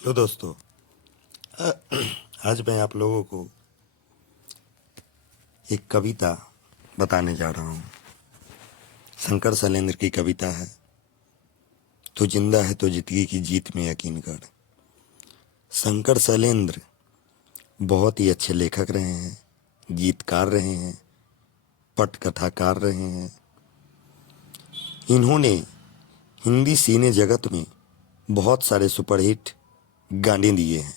Hello दोस्तों। आज मैं आप लोगों को एक कविता बताने जा रहा हूँ। शंकर शैलेंद्र की कविता है। तू जिंदा है तो जिंदगी की जीत में यकीन कर। शंकर शैलेंद्र बहुत ही अच्छे लेखक रहे हैं, गीतकार रहे हैं, पटकथाकार रहे हैं। इन्होंने हिंदी सिने जगत में बहुत सारे सुपरहिट गाने दिए हैं।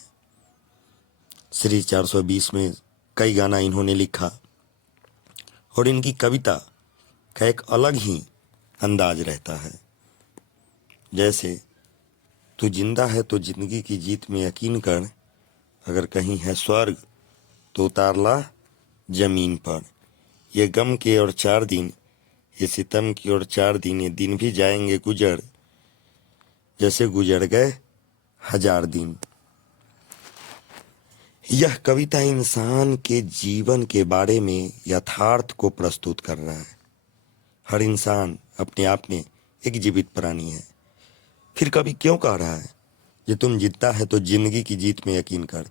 श्री 420 में कई गाना इन्होंने लिखा और इनकी कविता का एक अलग ही अंदाज रहता है। जैसे तू जिंदा है तो जिंदगी की जीत में यकीन कर, अगर कहीं है स्वर्ग तो उतार ला जमीन पर। ये गम के और 4 दिन, ये सितम की और 4 दिन, ये दिन भी जाएंगे गुजर, जैसे गुजर गए 1000 दिन। यह कविता इंसान के जीवन के बारे में यथार्थ को प्रस्तुत कर रहा है। हर इंसान अपने आप में एक जीवित प्राणी है। फिर कभी क्यों कह रहा है कि तुम जिंदा है तो जिंदगी की जीत में यकीन कर?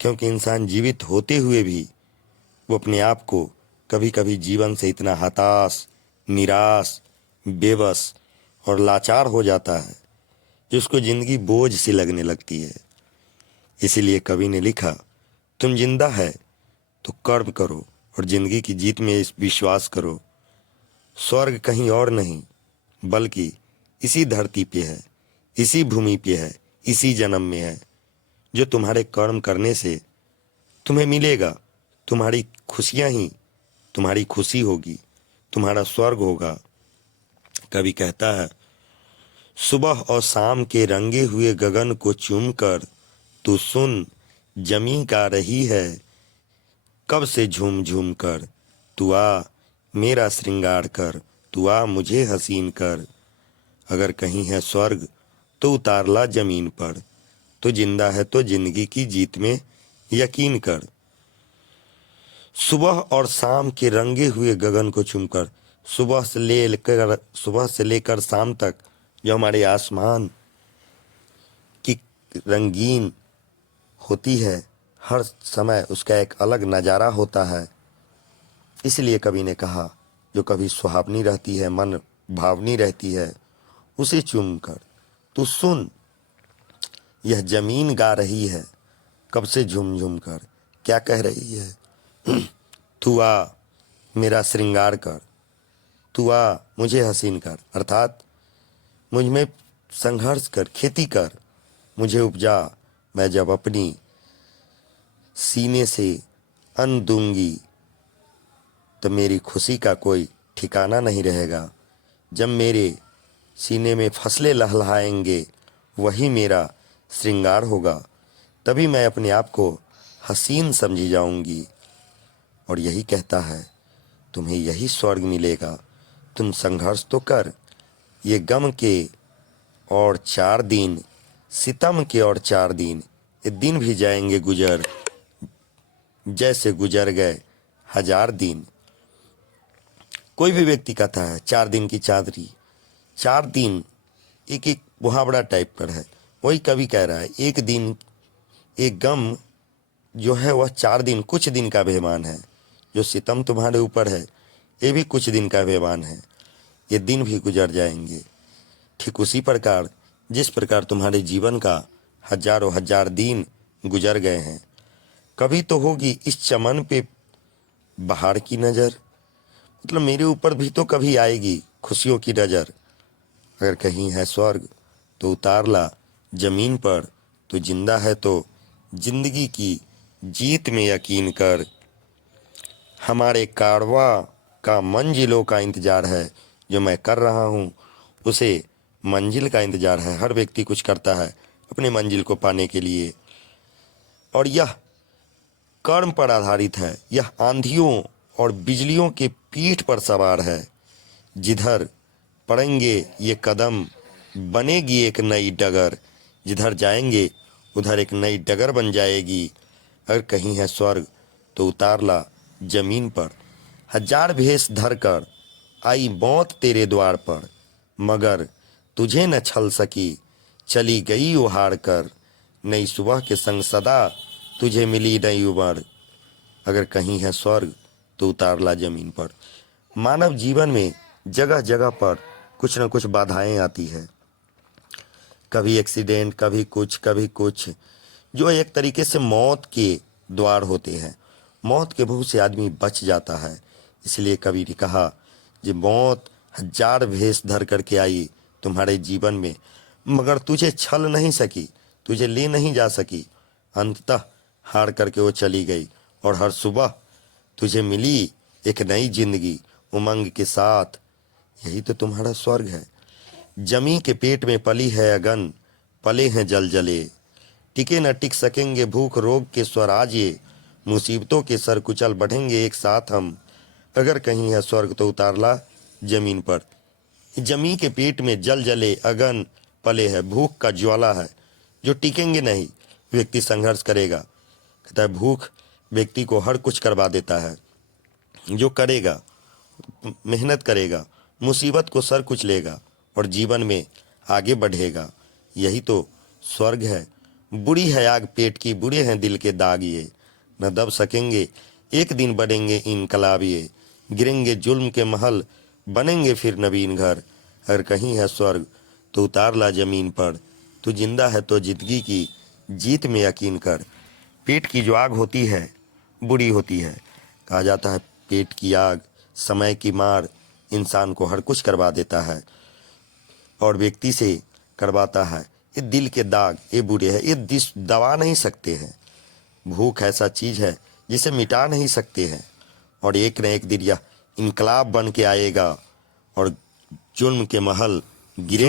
क्योंकि इंसान जीवित होते हुए भी वो अपने आप को कभी कभी जीवन से इतना हताश, निराश, बेबस और लाचार हो जाता है कि उसको जिंदगी बोझ सी लगने लगती है। इसीलिए कवि ने लिखा, तुम जिंदा है तो कर्म करो और जिंदगी की जीत में इस विश्वास करो। स्वर्ग कहीं और नहीं बल्कि इसी धरती पे है, इसी भूमि पे है, इसी जन्म में है। जो तुम्हारे कर्म करने से तुम्हें मिलेगा, तुम्हारी खुशियां ही तुम्हारी खुशी होगी, तुम्हारा स्वर्ग होगा। कवि कहता है, सुबह और शाम के रंगे हुए गगन को चूम कर तू सुन जमी गा रही है, कब से झूम झूम कर। तू आ मेरा श्रृंगार कर, तू आ मुझे हसीन कर। अगर कहीं है स्वर्ग तो उतार ला जमीन पर। तो जिंदा है तो जिंदगी की जीत में यकीन कर। सुबह और शाम के रंगे हुए गगन को चूमकर, सुबह से लेकर शाम तक जो हमारे आसमान की रंगीन होती है, हर समय उसका एक अलग नज़ारा होता है। इसलिए कवि ने कहा, जो कभी सुहावनी रहती है, मन भावनी रहती है, उसे चूम कर तू सुन यह जमीन गा रही है, कब से झूम झूम कर। क्या कह रही है? तू आ मेरा श्रृंगार कर, तू आ मुझे हसीन कर। अर्थात मुझ में संघर्ष कर, खेती कर, मुझे उपजा। मैं जब अपनी सीने से अन्न दूंगी तो मेरी खुशी का कोई ठिकाना नहीं रहेगा। जब मेरे सीने में फसलें लहलहाएंगे वही मेरा श्रृंगार होगा, तभी मैं अपने आप को हसीन समझी जाऊंगी। और यही कहता है, तुम्हें यही स्वर्ग मिलेगा, तुम संघर्ष तो कर। ये गम के और 4 दिन, सितम के और 4 दिन, ये दिन भी जाएंगे गुजर, जैसे गुजर गए 1000 दिन। कोई भी व्यक्ति कहता है 4 दिन की चादरी, 4 दिन एक एक मुहावरा टाइप पर है। वही कवि कह रहा है, एक दिन एक गम जो है वह 4 दिन, कुछ दिन का बेईमान है। जो सितम तुम्हारे ऊपर है ये भी कुछ दिन का बेईमान है, ये दिन भी गुजर जाएंगे। ठीक उसी प्रकार जिस प्रकार तुम्हारे जीवन का हजारों हजार दिन गुजर गए हैं, कभी तो होगी इस चमन पे बाहर की नज़र। मतलब मेरे ऊपर भी तो कभी आएगी खुशियों की नज़र। अगर कहीं है स्वर्ग तो उतार ला जमीन पर। तो जिंदा है तो जिंदगी की जीत में यकीन कर। हमारे कारवां का मंजिलों का इंतजार है, जो मैं कर रहा हूँ उसे मंजिल का इंतजार है। हर व्यक्ति कुछ करता है अपने मंजिल को पाने के लिए, और यह कर्म पर आधारित है। यह आंधियों और बिजलियों के पीठ पर सवार है। जिधर पड़ेंगे ये कदम बनेगी एक नई डगर, जिधर जाएंगे उधर एक नई डगर बन जाएगी। अगर कहीं है स्वर्ग तो उतार ला जमीन पर। 1000 भेष धर कर आई मौत तेरे द्वार पर, मगर तुझे न छल सकी, चली गई उहाड़ कर। नई सुबह के संग सदा तुझे मिली नई उमर। अगर कहीं है स्वर्ग तो उतार ला जमीन पर। मानव जीवन में जगह जगह पर कुछ न कुछ बाधाएं आती है, कभी एक्सीडेंट, कभी कुछ, जो एक तरीके से मौत के द्वार होते हैं। मौत के भूख से आदमी बच जाता है। इसलिए कवि ने कहा कि मौत हजार भेष धर करके आई तुम्हारे जीवन में, मगर तुझे छल नहीं सकी, तुझे ले नहीं जा सकी। अंततः हार करके वो चली गई और हर सुबह तुझे मिली एक नई जिंदगी उमंग के साथ। यही तो तुम्हारा स्वर्ग है। जमी के पेट में पली है अगन, पले हैं जल जले, टिके न टिक सकेंगे भूख रोग के स्वराज ये, मुसीबतों के सर कुचल बढ़ेंगे एक साथ हम। अगर कहीं है स्वर्ग तो उतार ला जमीन पर। जमी के पेट में जल जले अगन पले है, भूख का ज्वाला है, जो टिकेंगे नहीं। व्यक्ति संघर्ष करेगा, कहता है भूख व्यक्ति को हर कुछ करवा देता है। जो करेगा, मेहनत करेगा, मुसीबत को सर कुचलेगा और जीवन में आगे बढ़ेगा। यही तो स्वर्ग है। बुरी है आग पेट की, बुरे हैं दिल के दाग ये, न दब सकेंगे एक दिन बढ़ेंगे इनकलाब ये, गिरेंगे जुल्म के महल बनेंगे फिर नवीन घर। अगर कहीं है स्वर्ग तो उतार ला जमीन पर। तू जिंदा है तो जिंदगी की जीत में यकीन कर। पेट की जो आग होती है बुरी होती है। कहा जाता है पेट की आग, समय की मार इंसान को हर कुछ करवा देता है और व्यक्ति से करवाता है। ये दिल के दाग ये बुरे हैं, ये दबा नहीं सकते हैं। भूख ऐसा चीज है जिसे मिटा नहीं सकते हैं और एक न एक दिन यह इनकलाब बन के आएगा और जुल्म के महल गिरे।